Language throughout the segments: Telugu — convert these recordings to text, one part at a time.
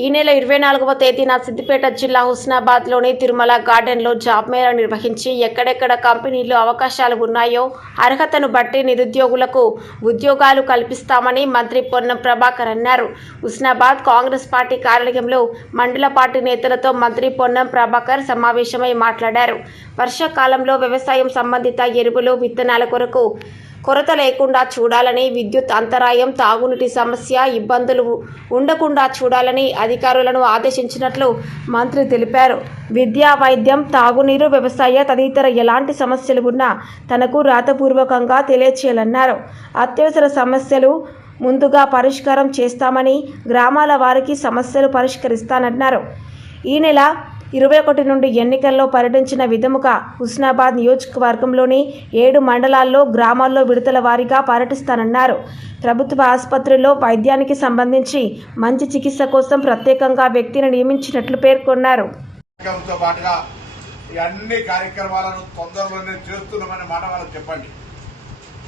ఈ నెల 24వ తేదీన సిద్దిపేట జిల్లా హుస్నాబాద్లోని తిరుమల గార్డెన్లో జాబ్ మేళా నిర్వహించి ఎక్కడెక్కడ కంపెనీలు అవకాశాలు ఉన్నాయో అర్హతను బట్టి నిరుద్యోగులకు ఉద్యోగాలు కల్పిస్తామని మంత్రి పొన్నం ప్రభాకర్ అన్నారు. హుస్నాబాద్ కాంగ్రెస్ పార్టీ కార్యాలయంలో మండల పార్టీ నేతలతో మంత్రి పొన్నం ప్రభాకర్ సమావేశమై మాట్లాడారు. వర్షాకాలంలో వ్యవసాయం సంబంధిత ఎరువులు, విత్తనాల కొరత లేకుండా చూడాలని, విద్యుత్ అంతరాయం, తాగునీటి సమస్య, ఇబ్బందులు ఉండకుండా చూడాలని అధికారులను ఆదేశించినట్లు మంత్రి తెలిపారు. విద్య, వైద్యం, తాగునీరు, వ్యవసాయ తదితర ఎలాంటి సమస్యలు ఉన్నా తనకు రాతపూర్వకంగా తెలియచేయాలన్నారు. అత్యవసర సమస్యలు ముందుగా పరిష్కారం చేస్తామని, గ్రామాల వారికి సమస్యలు పరిష్కరిస్తానన్నారు. ఈ నెల 21 నుండి ఎన్నికల్లో పర్యటించిన విధముగా హుస్నాబాద్ నియోజకవర్గంలోని 7 మండలాల్లో, గ్రామాల్లో విడతల వారీగా పర్యటిస్తానన్నారు. ప్రభుత్వ ఆసుపత్రుల్లో వైద్యానికి సంబంధించి మంచి చికిత్స కోసం ప్రత్యేకంగా వ్యక్తిని నియమించినట్లు పేర్కొన్నారు. అన్ని కార్యక్రమాలను తొందరలోనే చేస్తున్నామనే మాట వాళ్ళకి చెప్పండి.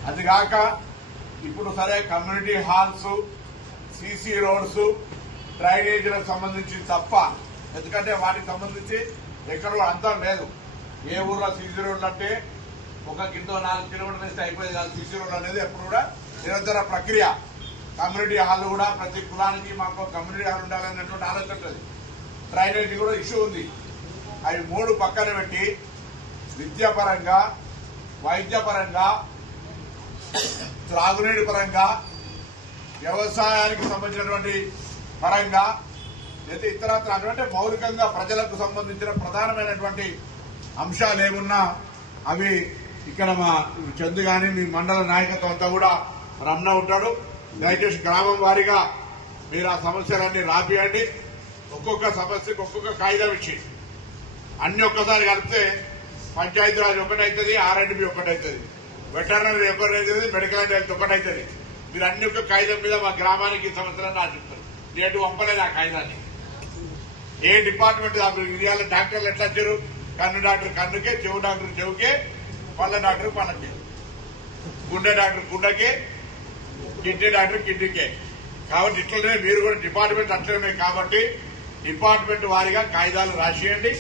అదిగాక ఇప్పుడు సరే కమ్యూనిటీ హాల్స్, సీసీ రోడ్స్, డ్రైనేజీలకు సంబంధించి తప్ప, ఎందుకంటే వాటికి సంబంధించి ఎక్కడ అంతం లేదు. ఏ ఊర్లో సీసీ రోడ్లు అంటే ఒక గింతో 4 కిలోమీటర్లు వేస్తే అయిపోయేది కాదు. సీసీ రోడ్లు అనేది ఎప్పుడు కూడా నిరంతర ప్రక్రియ. కమ్యూనిటీ హాల్ కూడా ప్రతి కులానికి మాకు కమ్యూనిటీ హాల్ ఉండాలన్నటువంటి ఆలోచన ఉంటుంది. డ్రైనేజీ కూడా ఇష్యూ ఉంది. అవి 3 పక్కన పెట్టి విద్యాపరంగా, వైద్యపరంగా, త్రాగునీటి పరంగా, వ్యవసాయానికి సంబంధించినటువంటి పరంగా, లేదా ఇతరత్ర అంటే మౌలికంగా ప్రజలకు సంబంధించిన ప్రధానమైనటువంటి అంశాలు ఏమున్నా అవి ఇక్కడ మా చందు గాని మీ మండల నాయకత్వం అంతా కూడా రమణ ఉంటాడు. దయచేసి గ్రామం వారీగా మీరు ఆ సమస్యలన్నీ రాపియండి. ఒక్కొక్క సమస్యకు ఒక్కొక్క కాగితం ఇచ్చి అన్ని ఒక్కసారి కలిపితే పంచాయతీరాజ్ ఒకటైతుంది, R&B ఒకటైతుంది, వెటర్నరీ ఒకటైతుంది, మెడికల్ అండ్ హెల్త్ ఒకటైతుంది. మీరు అన్ని ఒక్క కాగితం మీద మా గ్రామానికి ఈ సమస్యలను రాసిస్తారు. నేటు పంపలేదు ఆ కాగితాన్ని. ఏ డిపార్ట్మెంట్ ఇవాళ డాక్టర్లు ఎట్లా వచ్చారు? కన్ను డాక్టర్ కన్నుకే, చెవు డాక్టర్ చెవుకే, పళ్ళ డాక్టర్ పళ్ళకే, గుండె డాక్టర్ గుండెకే, కిడ్నీ డాక్టర్ కిడ్నీకే. కాబట్టి ఇట్లనే మీరు కూడా డిపార్ట్మెంట్ అట్లనే కాబట్టి డిపార్ట్మెంట్ వారీగా కాగితాలు రాసియండి.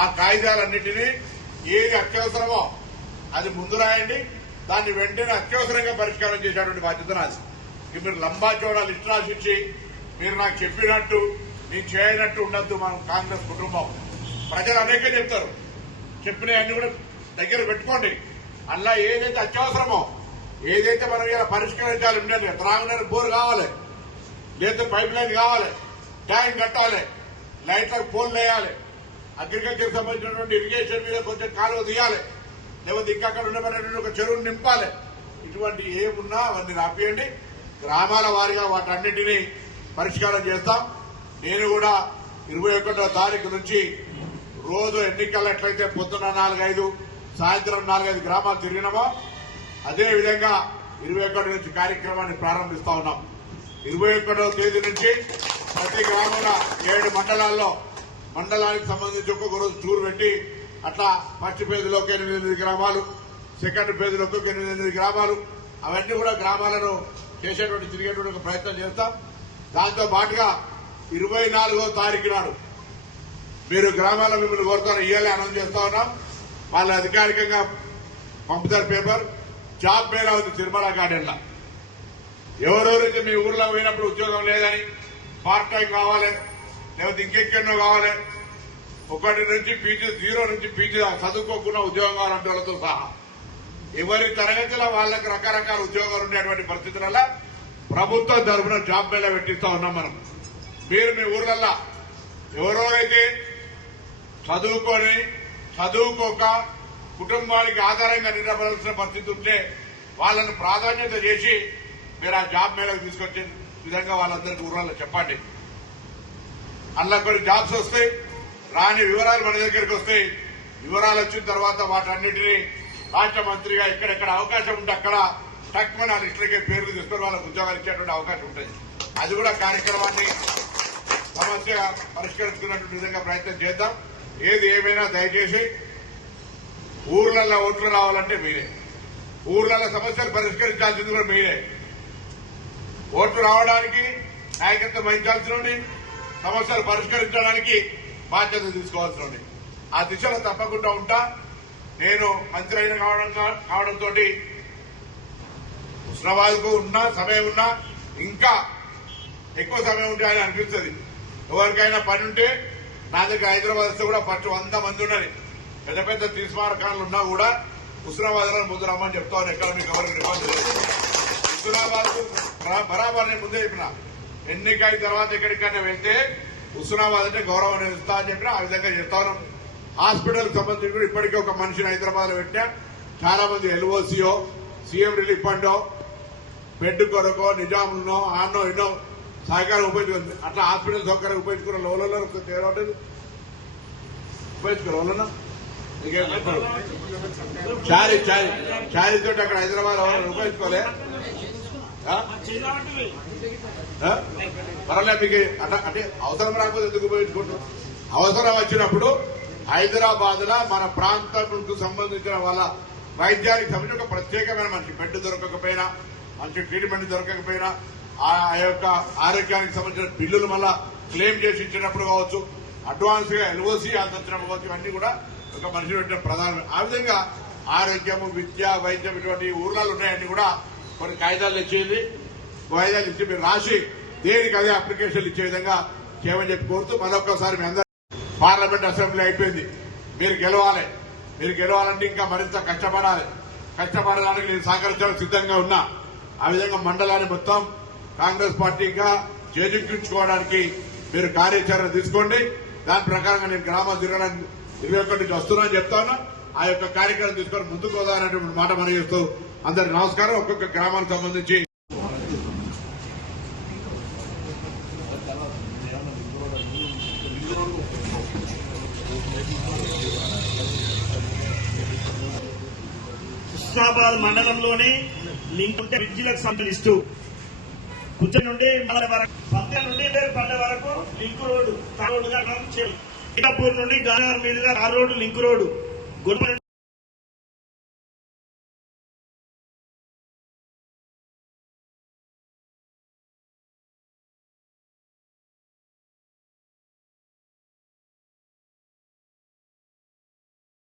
ఆ కాగితాలన్నింటినీ ఏది అత్యవసరమో అది ముందు రాయండి. దాన్ని వెంటనే అత్యవసరంగా పరిష్కారం చేసేటువంటి బాధ్యత నాది. మీరు లంబా చోడా లిస్ట్ రాసిచ్చి మీరు నాకు చెప్పినట్టు నేను చేయనట్టు ఉండద్దు. మనం కాంగ్రెస్ కుటుంబం ప్రజలు అనేక చెప్తారు. చెప్పినవన్నీ కూడా దగ్గర పెట్టుకోండి. అలా ఏదైతే అత్యవసరమో, ఏదైతే మనం ఇలా పరిష్కరించాలి, ఉండేది త్రాగునీరు బోర్ కావాలి, లేదా పైప్ లైన్ కావాలి, ట్యాంక్ కట్టాలి, లైట్లకు పోల్ వేయాలి, అగ్రికల్చర్ సంబంధించినటువంటి ఇరిగేషన్ మీద కొంచెం కాలువ తీయాలి, లేకపోతే ఇంకా అక్కడ ఉండబడినటువంటి ఒక చెరువును నింపాలి. ఇటువంటి ఏమున్నా అవన్నీ రాపియండి. గ్రామాల వారీగా వాటన్నింటినీ పరిష్కారం చేస్తాం. నేను కూడా 21వ తారీఖు నుంచి రోజు ఎన్నికల్లో ఎట్లయితే పొద్దున 4-5, సాయంత్రం 4-5 గ్రామాలు తిరిగినామో అదేవిధంగా 21 నుంచి కార్యక్రమాన్ని ప్రారంభిస్తా ఉన్నాం. 21వ తేదీ నుంచి ప్రతి గ్రామంలో 7 మండలాల్లో మండలానికి సంబంధించి ఒక్కొక్క రోజు టూర్ పెట్టి అట్లా ఫస్ట్ ఫేజ్లోకి 8 గ్రామాలు, సెకండ్ ఫేజ్లోకి 8 గ్రామాలు, అవన్నీ కూడా గ్రామాలను చేసేటువంటి తిరిగేటువంటి ఒక ప్రయత్నం చేస్తాం. దాంతో పాటుగా 24వ తారీఖు నాడు మీరు గ్రామాల్లో మిమ్మల్ని కోరుతారు, ఇయ్యాలి అనౌన్స్ చేస్తా ఉన్నాం. వాళ్ళు అధికారికంగా పంపుతారు పేపర్. జాబ్ మేళా ఉంది తిరుమల గార్డెన్లో. ఎవరెవరైతే మీ ఊర్లో పోయినప్పుడు ఉద్యోగం లేదని, పార్ట్ టైం కావాలి, లేకపోతే ఇంకెక్కడో కావాలి, 1 నుంచి పీజీ, 0 నుంచి పీజీ చదువుకోకుండా ఉద్యోగం కావాలంటే వాళ్ళతో సహా ఎవరి తరగతిలో వాళ్ళకి రకరకాల ఉద్యోగాలు ఉండేటువంటి పరిస్థితులలో ప్రభుత్వం తరఫున జాబ్ మేళా పెట్టిస్తా ఉన్నాం మనం. మీరు మీ ఊర్లల్లో ఎవరెవరైతే చదువుకోక కుటుంబానికి ఆధారంగా నిలబడాల్సిన పరిస్థితి ఉంటే వాళ్ళను ప్రాధాన్యత చేసి మీరు ఆ జాబ్ మేళకు తీసుకొచ్చే విధంగా వాళ్ళందరికీ ఊర్లలో చెప్పండి. అందులో కొన్ని జాబ్స్ వస్తాయి, రాని వివరాలు మన దగ్గరికి వస్తాయి. వివరాలు వచ్చిన తర్వాత వాటన్నిటినీ రాష్ట్ర మంత్రిగా ఎక్కడెక్కడ అవకాశం ఉంటే అక్కడ టక్మన్ ఆ లిస్టులకే పేర్లు తీసుకొని వాళ్ళకు ఉద్యోగాలు ఇచ్చేటువంటి అవకాశం ఉంటుంది. అది కూడా కార్యక్రమాన్ని సమస్య పరిష్కరించుకున్నటువంటి విధంగా ప్రయత్నం చేద్దాం. ఏది ఏమైనా దయచేసి ఊర్లలో ఓట్లు రావాలంటే మీరే, ఊర్లలో సమస్యలు పరిష్కరించాల్సింది కూడా మీరే. ఓట్లు రావడానికి నాయకత్వం వహించాల్సిన సమస్యలు పరిష్కరించడానికి బాధ్యత తీసుకోవాల్సి ఉంది. ఆ దిశలో తప్పకుండా ఉంటా. నేను మంత్రి అయిన కావడంతో హుస్నాబాద్ కు ఉన్నా సమయం ఉన్నా ఇంకా ఎక్కువ సమయం ఉంటే అని అనిపిస్తుంది. ఎవరికైనా పని ఉంటే నా దగ్గర హైదరాబాద్ వస్తే కూడా ఫస్ట్ 100 మంది ఉన్నది. పెద్ద పెద్ద తీర్మానకాలు ఉన్నా కూడా హుస్నాబాద్ లో ముందు రమ్మని చెప్తాను. ఎక్కడ మీకు ఎవరికి ఇబ్బంది లేదు. హుస్నాబాద్ కు బరాబర్ నేను ముందే చెప్పిన, ఎన్నికైన తర్వాత ఎక్కడికైనా వెళ్తే హుస్నాబాద్ అంటే గౌరవం ఇస్తా అని చెప్పిన. ఆ విధంగా చెప్తాను. హాస్పిటల్ సంబంధించి కూడా ఇప్పటికే ఒక మనిషిని హైదరాబాద్ లో పెట్టా. చాలా మంది ఎల్ఓసీఓ, సీఎం రిలీఫ్ ఫండో, బెడ్ కొరకో, నిజాములనో, ఆన్నో ఎన్నో సహకారం ఉపయోగించుకుంది. అట్లా హాస్పిటల్ సౌకర్యం ఉపయోగించుకున్న లోలలో ఉపయోగించుకోరు. చారీ తోటి అక్కడ హైదరాబాద్ ఎవరు ఉపయోగించుకోలే. పర్వాలేదు మీకు అంటే అవసరం రాకపోతే ఎందుకు ఉపయోగించుకుంటాం. అవసరం వచ్చినప్పుడు హైదరాబాద్ లో మన ప్రాంతానికి సంబంధించిన వాళ్ళ వైద్యానికి సంబంధించి ఒక ప్రత్యేకమైన మనిషి బెడ్ దొరకకపోయినా, మంచి ట్రీట్మెంట్ దొరకకపోయినా, ఆ యొక్క ఆరోగ్యానికి సంబంధించిన బిల్లులు మళ్ళా క్లెయిమ్ చేసి ఇచ్చినప్పుడు కావచ్చు, అడ్వాన్స్ గా ఎల్ఓసీ అందించినప్పుడు కావచ్చు, ఇవన్నీ కూడా ఒక మనిషి పెట్టిన ప్రధానమైన. ఆ విధంగా ఆరోగ్యము, విద్య, వైద్యం ఇటువంటి ఊర్లలో ఉన్నాయన్నీ కూడా కొన్ని కాగితాలు ఇచ్చేది. కాగితాలు ఇచ్చి మీరు రాసి దేనికి అదే అప్లికేషన్లు ఇచ్చే విధంగా చేయమని చెప్పి కోరుతూ మరొకసారి మీ అందరూ పార్లమెంట్ అసెంబ్లీ అయిపోయింది. మీరు గెలవాలి. మీరు గెలవాలంటే ఇంకా మరింత కష్టపడాలి. కష్టపడడానికి నేను సహకరించడానికి సిద్ధంగా ఉన్నా. ఆ విధంగా మండలాన్ని మొత్తం కాంగ్రెస్ పార్టీగా చేజిక్కించుకోవడానికి మీరు కార్యాచరణ తీసుకోండి. దాని ప్రకారంగా నేను గ్రామం తిరగడానికి 21 నుంచి వస్తున్నానని చెప్తాను. ఆ యొక్క కార్యక్రమం తీసుకొని ముందుకు పోదామనేటువంటి మాట మనం చేస్తూ అందరికి నమస్కారం. ఒక్కొక్క గ్రామానికి సంబంధించి హుస్నాబాద్ మండలంలోని లింక్ ఉంటే బ్రిడ్జిలకు సంబంధిస్తూ కుచ్చ నుండి పంట నుండి పంట వరకు లింక్ రోడ్డు రోడ్డుగా శ్రీకాపూర్ నుండి గాంధార్ మీదుగా ఆ రోడ్డు లింక్ రోడ్డు